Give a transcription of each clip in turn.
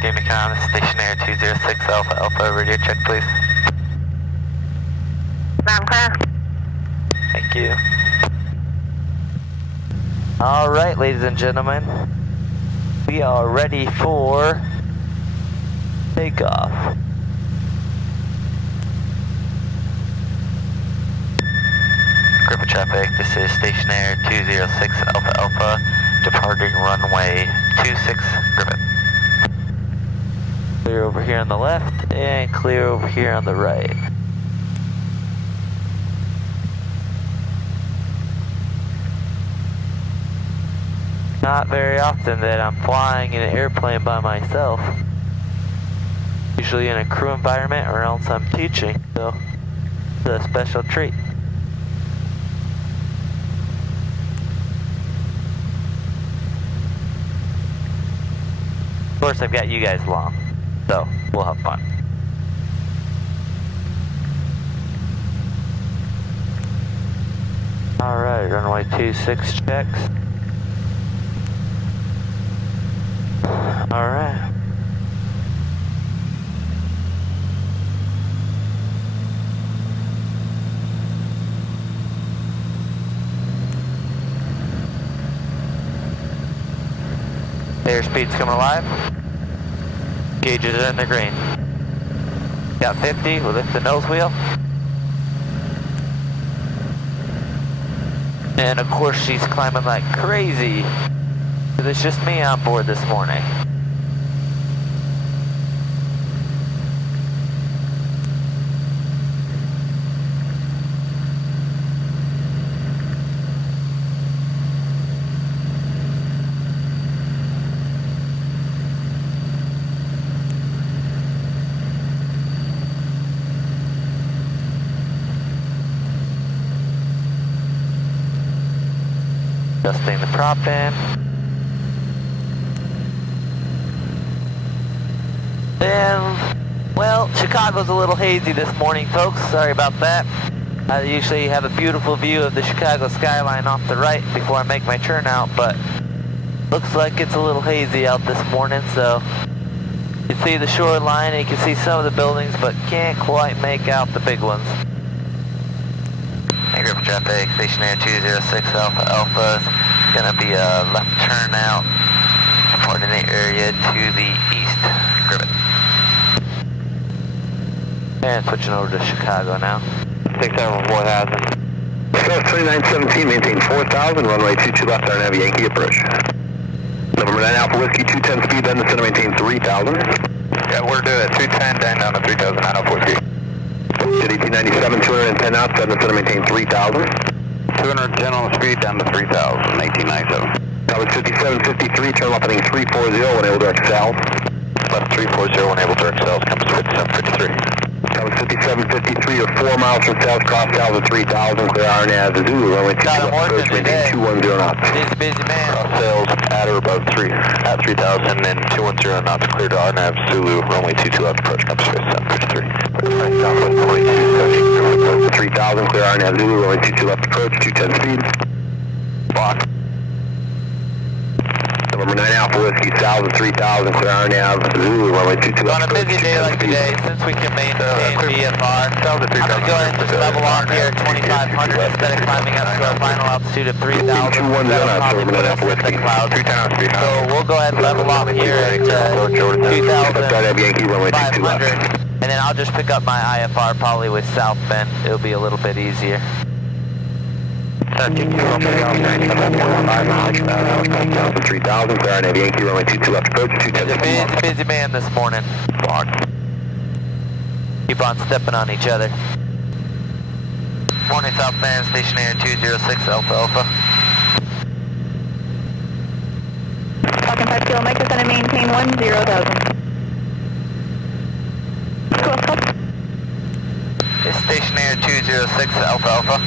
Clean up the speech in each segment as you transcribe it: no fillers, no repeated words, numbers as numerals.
Demicon, Stationair 206 Alpha Alpha, radio check please. I'm clear. Thank you. Alright, ladies and gentlemen, we are ready for takeoff. Group of traffic, this is Stationair 206 Alpha Alpha, departing runway 26 Griffin. Clear over here on the left and clear over here on the right. Not very often that I'm flying in an airplane by myself. Usually in a crew environment or else I'm teaching, so it's a special treat. Of course I've got you guys along, so we'll have fun. Alright, runway 26 checks. Alright. Airspeed's coming alive. Gauges are in the green. Got 50, we'll lift the nose wheel. And of course she's climbing like crazy. It's just me on board this morning. Adjusting the prop in. And, well, Chicago's a little hazy this morning, folks. Sorry about that. I usually have a beautiful view of the Chicago skyline off the right before I make my turn out, but looks like it's a little hazy out this morning, so you can see the shoreline and you can see some of the buildings, but can't quite make out the big ones. Hey, group of traffic, Stationair 206 Alpha Alpha. It's going to be a left turn out, departing the area to the east. Griffin. And switching over to Chicago now. 674,000. South 2917, maintain 4,000, runway 22 left, RNAV Yankee approach. November 9 Alpha Whiskey, 210 speed, then descend to maintain 3,000. Yeah, we're doing 210 down to 3,000, 9 Alpha Whiskey. At 1897, 210 knots, then descend to maintain 3,000. 210 on the speed down to 3,000, 1897. That was 5753, turn left heading 340, when able direct south. Left 340, when able direct south, comes to 5753. That was 5753, or 4 miles from south, cross Alpha 3000, clear RNAV Zulu, runway 22 left approach, maintain 210 knots. He's a busy man. Cross sails at or above 3, at 3,000, and 210 knots, clear to RNAV Zulu, runway 22 left approach, comes to 5753. Southwest 22, 3000, clear RNAV Zulu, runway 22 left approach, 210 speed. Block. November 9 Alpha Whiskey, south of 3000, clear RNAV Zulu, runway 22 left approach. On a busy day like today, since we can maintain VFR, I'm going to go ahead and just level off here at 2,500 instead of climbing up to our final altitude of 3,000. That'll probably put us in the clouds. So we'll go ahead and level off here at 2,500. And then I'll just pick up my IFR probably with South Bend. It'll be a little bit easier. 3000, clear RNAV Yankee, runway 22 left approach, 210. Busy man this morning. Keep on stepping on each other. Morning, South Bend, Stationair 206 Alpha Alpha. Falcon 5 Kilo Mike, descend and maintain 10,000. It's Stationair 206 Alpha Alpha.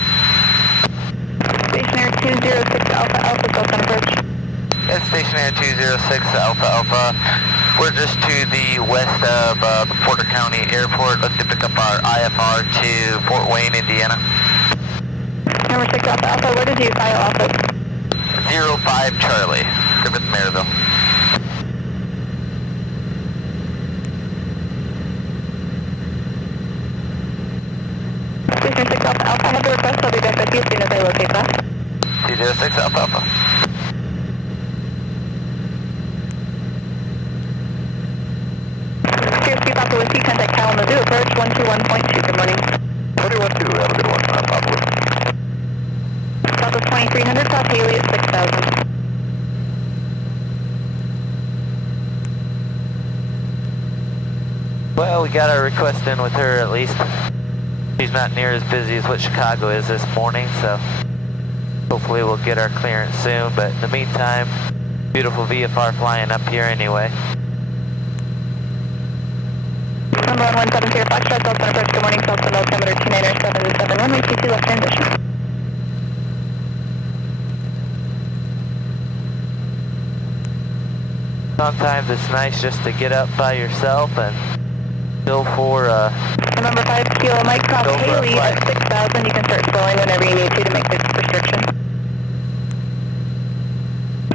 Stationair 206 Alpha Alpha, Falcon approach. It's Stationair 206 Alpha Alpha. We're just to the west of the Porter County Airport. Looking to pick up our IFR to Fort Wayne, Indiana. Number 6 Alpha Alpha, where did you file off of? 05 Charlie, Griffith, Maryville. 206 Alpha Alpha. Sierra Speed Papa Whiskey, contact Kalamazoo, approach 121.2, good morning. 41-2, have a good one, Papa Whiskey. Southwest 2300, South Haley at 6,000. Well, we got our request in with her at least. She's not near as busy as what Chicago is this morning, so hopefully we'll get our clearance soon. But in the meantime, beautiful VFR flying up here anyway. Number 117 Foxtrot, Southbound approach, good morning, Southbound altimeter 2977, runway 22 left transition. Sometimes it's nice just to get up by yourself and go for Number 5 Kilo Mike, South Go for a Haley flight. at 6,000, you can start slowing whenever you need to make the restriction.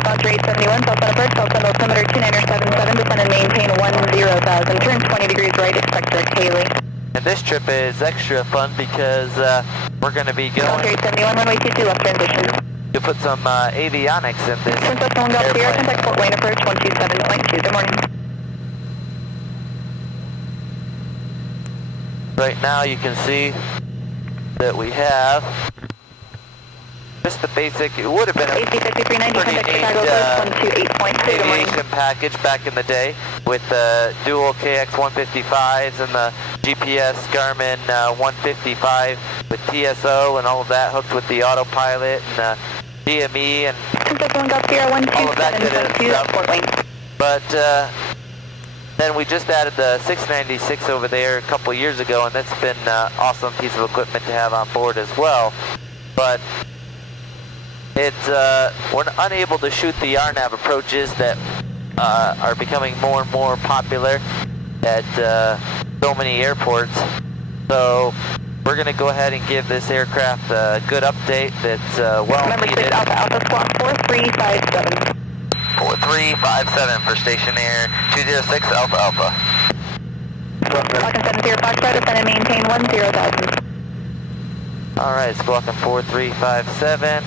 Launcher 871, Southbound approach, Southbound altimeter 2977, descend and maintain 10,000, turn 20 degrees right, expect direct Haley. and this trip is extra fun because we're going to be Launcher going 871, runway 22 left transition. to put some avionics in this Princess 1 Golf Sierra, airplane. contact Fort Wayne approach 127.2, good morning. Right now you can see that we have just the basic, it would have been a AC 5390, pretty contact neat Chicago approach 128.2, good morning. aviation package back in the day with the dual KX 155s and the GPS Garmin 155 with TSO and all of that hooked with the autopilot and DME and Princess 1 Golf Sierra all of that good 127.2, stuff. Fort Wayne. But then we just added the 696 over there a couple years ago, and that's been an awesome piece of equipment to have on board as well. But it's we're unable to shoot the RNAV approaches that are becoming more and more popular at so many airports. So we're going to go ahead and give this aircraft a good update that's well Remember, needed. Alpha Alpha Squawk 4357. 4357 for Stationair 206 Alpha Alpha. Squawk 70 Foxtrot, descend and maintain 10,000. Alright, squawking 4357,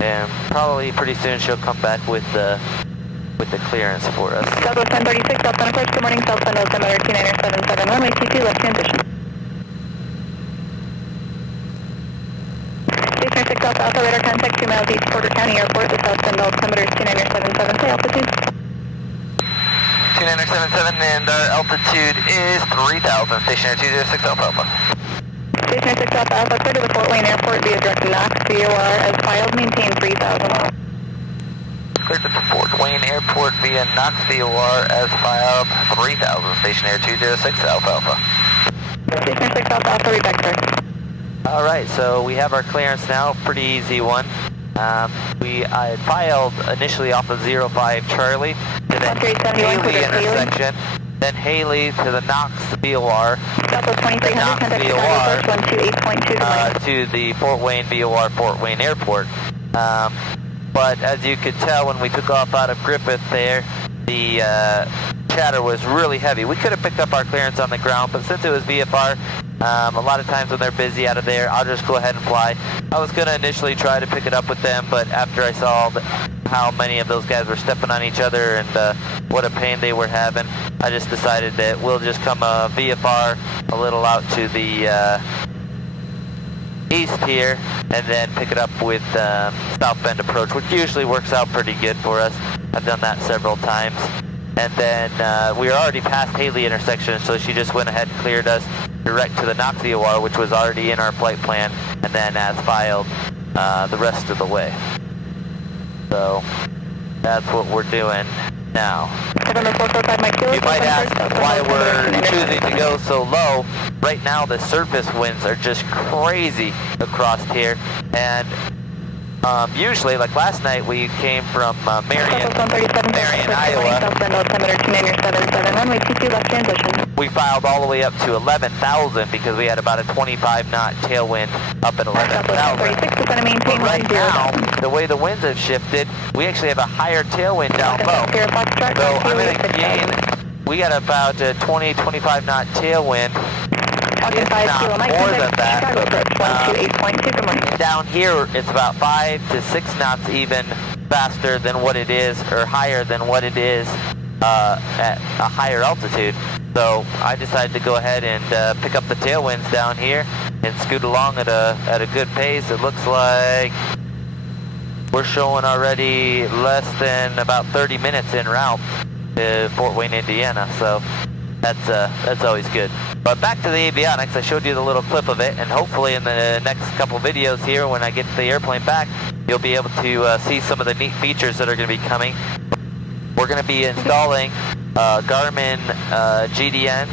and probably pretty soon she'll come back with the clearance for us. Southwest 1036, Southbound approach, good morning, Southbound altimeter 2977, runway 22 left transition. Stationair 6 Alpha Alpha, radar contact 2 miles east, Porter County Airport, the Southbound altimeter is 2977, say altitude. 2977 and our altitude is 3000, Stationair 206 Alpha Alpha. Stationair 6 Alpha Alpha, clear to the Fort Wayne Airport via direct Knox, VOR, as filed, maintain 3,000. Cleared to the Fort Wayne Airport via Knox VOR as filed 3000, Stationair 206 Alpha Alpha. Stationair 6 Alpha Alpha, read back, sir. Alright, so we have our clearance now, pretty easy one. I had filed initially off of 05 Charlie to the Haley intersection, then Haley to the Knox VOR, Southwest 2300, Knox contact Chicago approach 128.2, to the Fort Wayne VOR Fort Wayne Airport. But as you could tell when we took off out of Griffith there, the chatter was really heavy. We could have picked up our clearance on the ground, but since it was VFR, a lot of times when they're busy out of there, I'll just go ahead and fly. I was going to initially try to pick it up with them, but after I saw how many of those guys were stepping on each other and what a pain they were having, I just decided that we'll just come VFR a little out to the east here and then pick it up with South Bend approach, which usually works out pretty good for us. I've done that several times. And then we were already past Haley intersection, so she just went ahead and cleared us direct to the Knox VOR, which was already in our flight plan, and then as filed the rest of the way. So that's what we're doing now. November 445 Mike Kilo. You might ask why we're choosing to go so low. Right now the surface winds are just crazy across here, and usually, like last night, we came from Marion, Iowa. Runway 22 left transition. We filed all the way up to 11,000 because we had about a 25-knot tailwind up at 11,000. But right now, the way the winds have shifted, we actually have a higher tailwind down low. So I'm going to gain, we got about a 20, 25-knot tailwind Falcon it's 5 not Kilo Mike, more than contact Chicago approach, that. 128.2, good morning. Down here, it's about 5 to 6 knots even faster than what it is, or higher than what it is at a higher altitude. So I decided to go ahead and pick up the tailwinds down here and scoot along at a good pace. It looks like we're showing already less than about 30 minutes en route to Fort Wayne, Indiana. So that's always good. But back to the avionics, I showed you the little clip of it, and hopefully in the next couple videos here, when I get the airplane back, you'll be able to see some of the neat features that are going to be coming. We're going to be installing Garmin GDN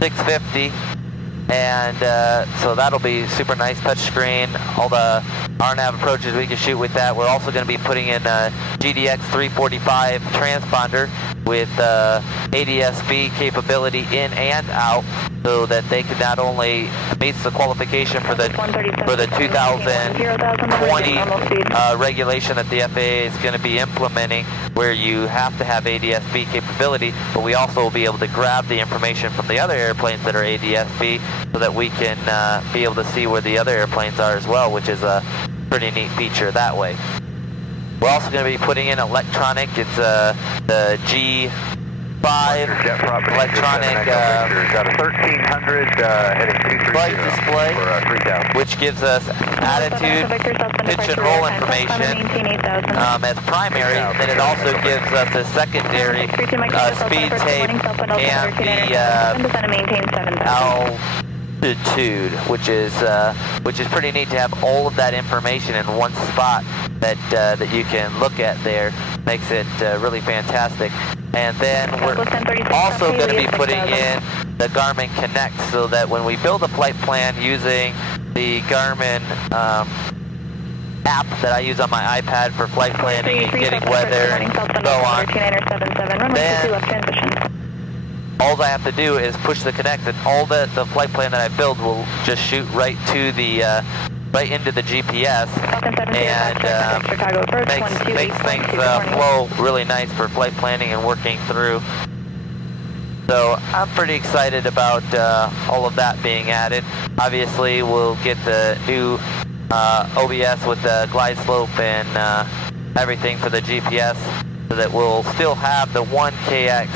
650, and so that'll be super nice touchscreen. All the RNAV approaches we can shoot with that. We're also going to be putting in a GDX 345 transponder with ADS-B capability in and out, so that they can not only meet the qualification for the 2020 regulation that the FAA is going to be implementing, where you have to have ADS-B capability, but we also will be able to grab the information from the other airplanes that are ADS-B, so that we can be able to see where the other airplanes are as well, which is a pretty neat feature that way. We're also going to be putting in electronic. It's the G5 electronic got a 1300 heading 230 flight display, for 3000, which gives us attitude, pitch and roll information as primary. Then it also gives us a secondary speed tape and the altitude, which is pretty neat to have all of that information in one spot that you can look at there. Makes it really fantastic. And then we're also going to be putting in the Garmin Connect, so that when we build a flight plan using the Garmin app that I use on my iPad for flight planning and getting weather and so on, then all I have to do is push the Connect, and all the flight plan that I build will just shoot right to the right into the GPS, and makes things flow really nice for flight planning and working through. So I'm pretty excited about all of that being added. Obviously, we'll get the new OBS with the glide slope and everything for the GPS, so that we'll still have the 1KX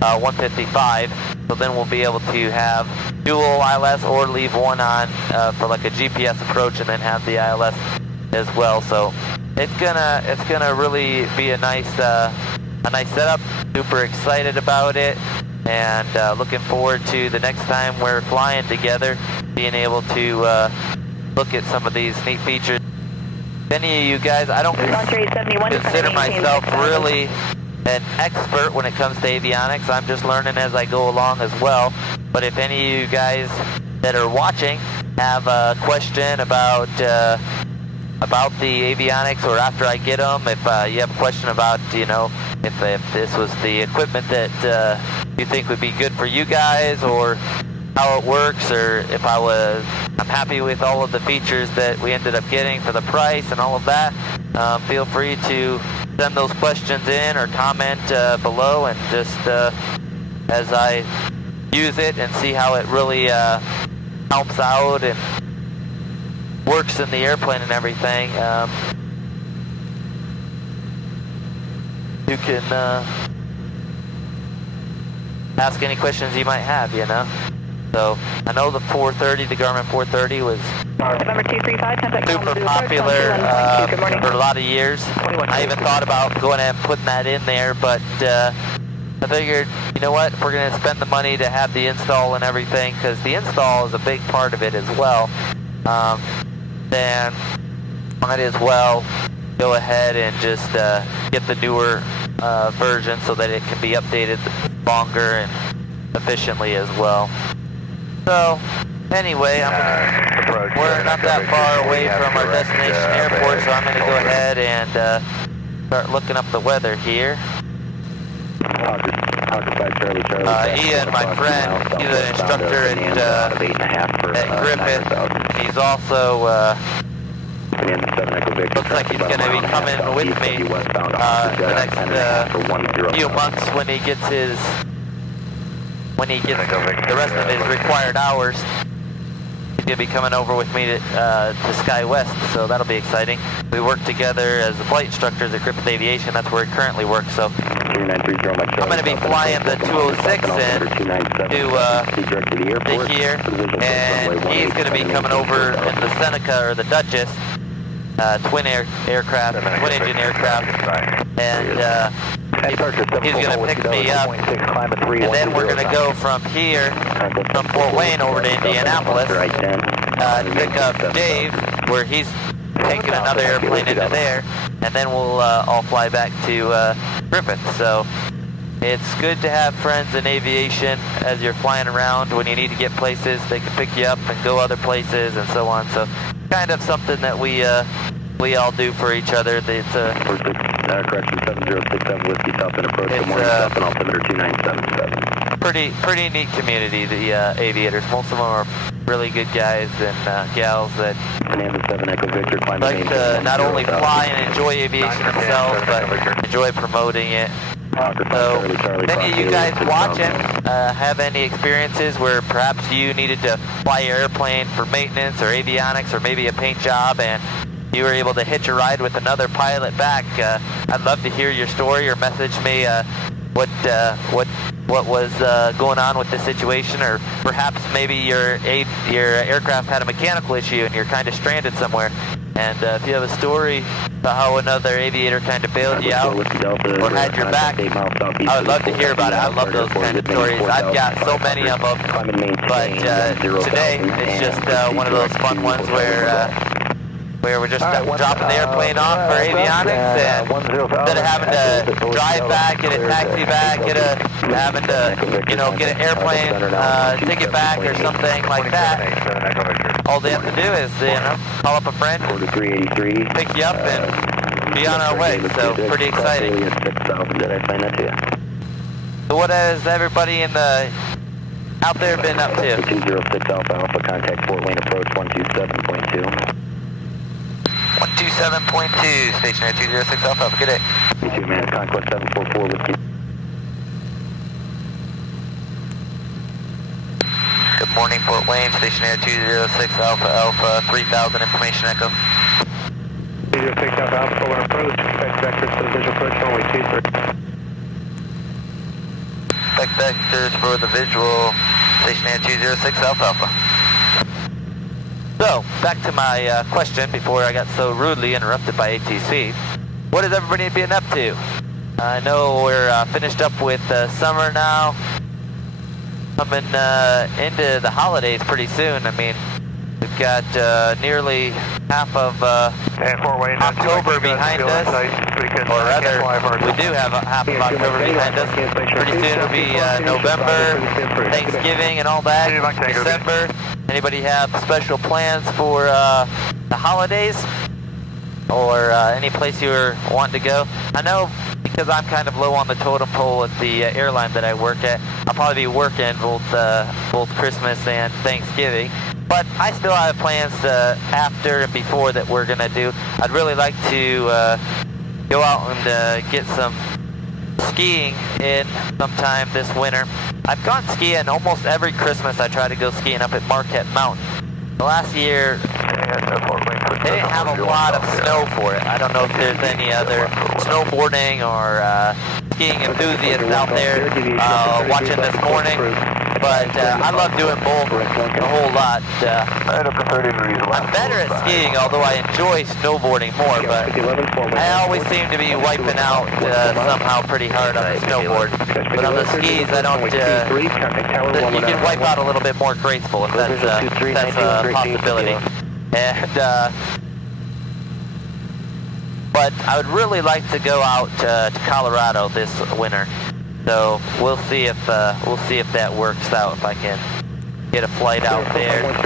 155, so then we'll be able to have dual ILS or leave one on for like a GPS approach, and then have the ILS as well. So it's gonna really be a nice setup. Super excited about it, and looking forward to the next time we're flying together, being able to look at some of these neat features. Any of you guys, I don't consider myself really an expert when it comes to avionics. I'm just learning as I go along as well. But if any of you guys that are watching have a question about the avionics, or after I get them, if you have a question about, you know, if this was the equipment that you think would be good for you guys, or how it works, or if I'm happy with all of the features that we ended up getting for the price and all of that, feel free to send those questions in or comment below, and just as I use it and see how it really helps out and works in the airplane and everything, you can ask any questions you might have, you know. So I know the 430, the Garmin 430 was super popular for a lot of years. I even thought about going ahead and putting that in there, but I figured, you know what, if we're going to spend the money to have the install and everything, because the install is a big part of it as well, then might as well go ahead and just get the newer version, so that it can be updated longer and efficiently as well. So, anyway, we're not that far away from our destination airport, so I'm going to go ahead and start looking up the weather here. Ian, my friend, he's an instructor at Griffith. He's also, looks like he's going to be coming with me the next few months when he gets his when he gets the rest of his required hours, he's going to be coming over with me to Sky West, so that'll be exciting. We work together as the flight instructors at KOCKPIT Aviation. That's where he currently works, so I'm going to be flying the 206 in to here, and he's going to be coming over in the Seneca or the Duchess, twin engine aircraft, and he's going to pick me up, and then we're going to go from here, from Fort Wayne over to Indianapolis, to pick up Dave, where he's taking another airplane into there, and then we'll all fly back to Griffith. So it's good to have friends in aviation as you're flying around. When you need to get places, they can pick you up and go other places and so on. So kind of something that we all do for each other. It's correction, 7067 Whiskey South and approach. Good morning, South and altimeter 2977. Pretty neat community, the Aviators. Most of them are really good guys and gals that like to not only fly and enjoy aviation themselves, but enjoy promoting it. So, if any of you guys watching have any experiences where perhaps you needed to fly your airplane for maintenance or avionics or maybe a paint job, and you were able to hitch a ride with another pilot back, I'd love to hear your story, or message me what was going on with this situation, or perhaps maybe your aircraft had a mechanical issue and you're kind of stranded somewhere. And if you have a story about how another aviator kind of bailed you out or had your back, I would love to hear about it. I love those kind of stories. I've got so many of them, but today it's just one of those fun ones where we're just dropping the airplane off for avionics, and instead of having to drive back, get a taxi back, having to, get an airplane ticket back or something like that, all they have to do is, call up a friend, pick you up, and be on our way. So pretty exciting. So what has everybody out there been up to? 206 Alpha Alpha, contact Fort Wayne approach 127.2. 127.2, Stationair 206 Alpha, have a good day. You too, man. Conquest 744 Whiskey. Good morning, Fort Wayne, Stationair 206 Alpha Alpha, 3000, information echo. 206 Alpha Alpha, one approach, expect vectors for the visual approach, runway 23. Expect vectors for the visual, Stationair 206 Alpha Alpha. So, back to my question before I got so rudely interrupted by ATC. What has everybody been up to? I know we're finished up with summer now, coming into the holidays pretty soon. I mean, we've got nearly half of October behind us, or rather, we do have half of October behind us. Pretty soon it'll be November, Thanksgiving and all that, December. Anybody have special plans for the holidays, or any place you were wanting to go? I know because I'm kind of low on the totem pole at the airline that I work at, I'll probably be working both Christmas and Thanksgiving. But I still have plans after and before that we're going to do. I'd really like to go out and get some skiing in sometime this winter. I've gone skiing almost every Christmas. I try to go skiing up at Marquette Mountain. The last year, they didn't have a lot of snow for it. I don't know if there's any other snowboarding or skiing enthusiasts out there watching this morning. But I love doing both a whole lot. I'm better at skiing, although I enjoy snowboarding more, but I always seem to be wiping out somehow pretty hard on the snowboard. But on the skis, I don't, you can wipe out a little bit more graceful if that's a possibility. And, but I would really like to go out to Colorado this winter. So we'll see if that works out, if I can get a flight out there and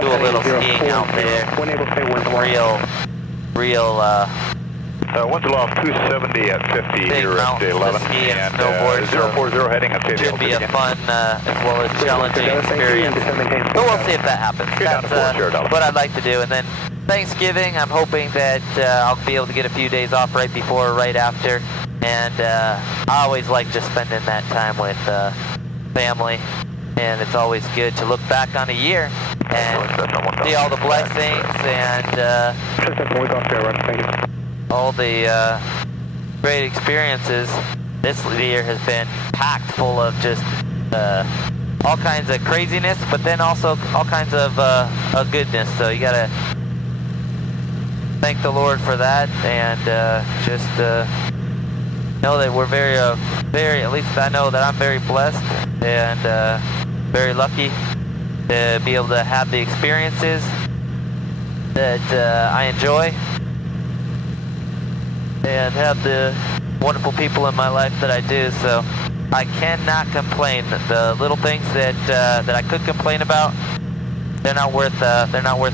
do a little skiing out there. Real Winds aloft 270 at 50 here at 11, and 040 heading at 50. Should be a fun as well as challenging experience. But we'll see if that happens. That's what I'd like to do, and then Thanksgiving. I'm hoping that I'll be able to get a few days off right before or right after. And I always like just spending that time with family. And it's always good to look back on a year and see all the blessings and all the great experiences. This year has been packed full of just all kinds of craziness, but then also all kinds of goodness. So you gotta thank the Lord for that, and just know that we're very, at least I know that I'm very blessed and very lucky to be able to have the experiences that I enjoy and have the wonderful people in my life that I do. So I cannot complain. The little things that I could complain about, they're not worth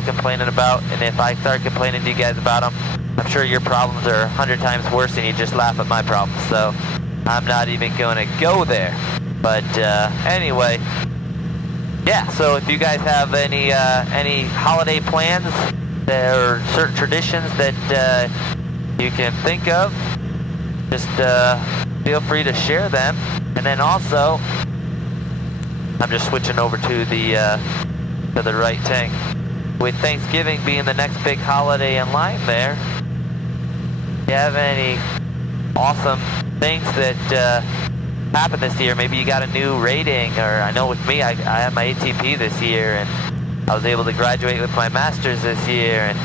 complaining about. And if I start complaining to you guys about them, I'm sure your problems are 100 times worse, and you just laugh at my problems. So I'm not even going to go there. But anyway, yeah. So if you guys have any holiday plans or certain traditions that you can think of, just feel free to share them. And then also, I'm just switching over to the right tank. With Thanksgiving being the next big holiday in line there, do you have any awesome things that happened this year? Maybe you got a new rating, or I know with me, I had my ATP this year, and I was able to graduate with my master's this year, and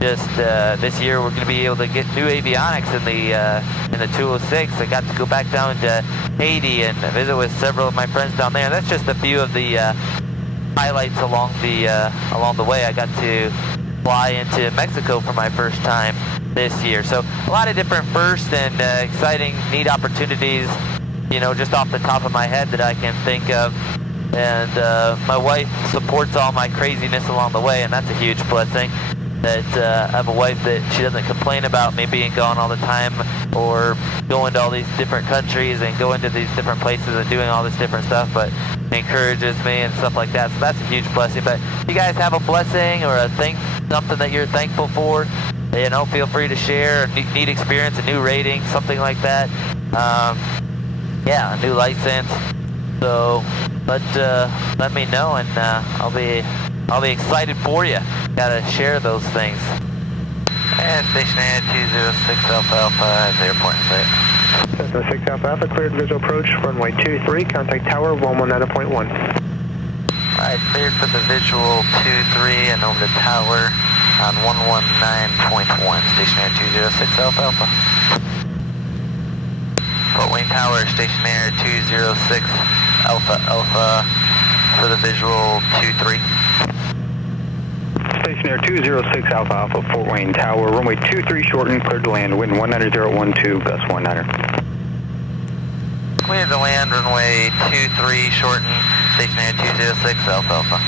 this year we're going to be able to get new avionics in the 206. I got to go back down to Haiti and visit with several of my friends down there. And that's just a few of the highlights along the way. I got to fly into Mexico for my first time this year. So a lot of different firsts and exciting, neat opportunities, just off the top of my head that I can think of. And my wife supports all my craziness along the way, and that's a huge blessing. That I have a wife that she doesn't complain about me being gone all the time, or going to all these different countries and going to these different places and doing all this different stuff, but encourages me and stuff like that. So that's a huge blessing. But if you guys have a blessing or something that you're thankful for, feel free to share. A neat experience, a new rating, something like that. Yeah, a new license. So let me know, and I'll be excited for you. Gotta share those things. And Stationair 206 Alpha Alpha at the airport in sight. Cessna 6 Alpha Alpha, cleared visual approach, runway 23, contact tower 119.1. Alright, cleared for the visual 23 and over the tower on 119.1. Stationair 206 Alpha Alpha. Fort Wayne Tower, Stationair 206 Alpha Alpha for the visual 23. Stationair 206 Alpha Alpha, Fort Wayne Tower, runway 23 shortened, cleared to land, wind 190.12, gust 19. Cleared to land, runway 23 shortened, Stationair 206 Alpha Alpha.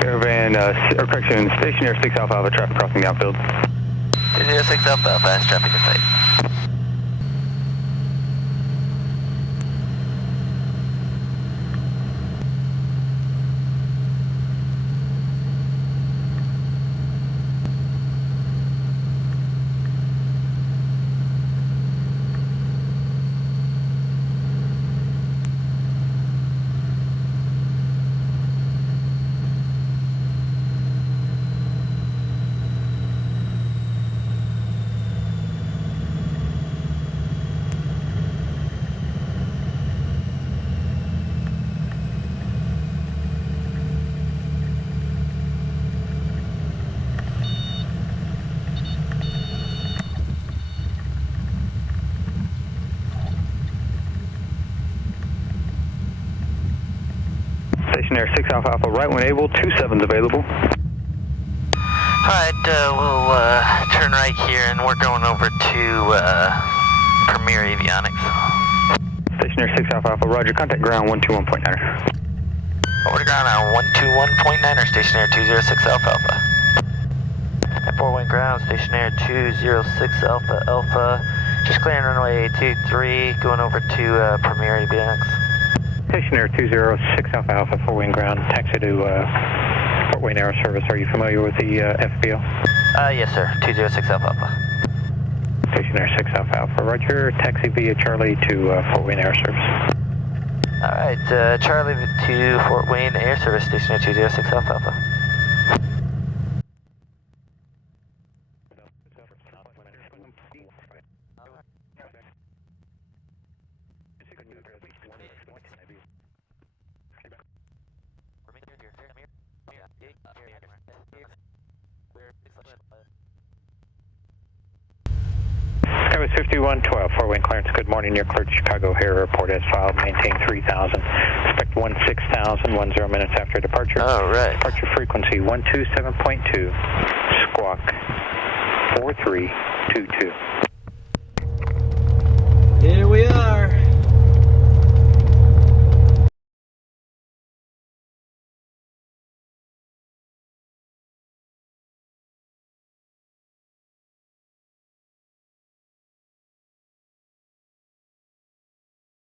Caravan, Stationair 6 Alpha Alpha, traffic crossing the outfield. 206 Alpha Alpha, fast traffic in sight. Stationair 6 Alpha Alpha, right when able, 27's available. Alright, we'll turn right here, and we're going over to Premier Avionics. Stationair 6 Alpha Alpha, roger, contact ground 121.9er. Over to ground on 121.9er, Stationair 206 Alpha Alpha. At Fort Wayne ground, Stationair 206 Alpha Alpha, just clearing runway 23, going over to Premier Avionics. Stationair 206 Alpha Alpha, Fort Wayne ground, taxi to Fort Fort Wayne Air Service. Are you familiar with the FBO? Yes, sir. 206 Alpha Alpha. Stationair 6 Alpha Alpha. Roger. Taxi via Charlie to Fort Wayne Air Service. All right, Charlie to Fort Wayne Air Service, Stationair 206 Alpha Alpha. Skyway 5112, Fort Wayne clearance. Good morning. You're cleared to Chicago O'Hare Airport as filed. Maintain 3000. Expect 16,000, 10 minutes after departure. All right. Departure frequency 127.2. Squawk 4322.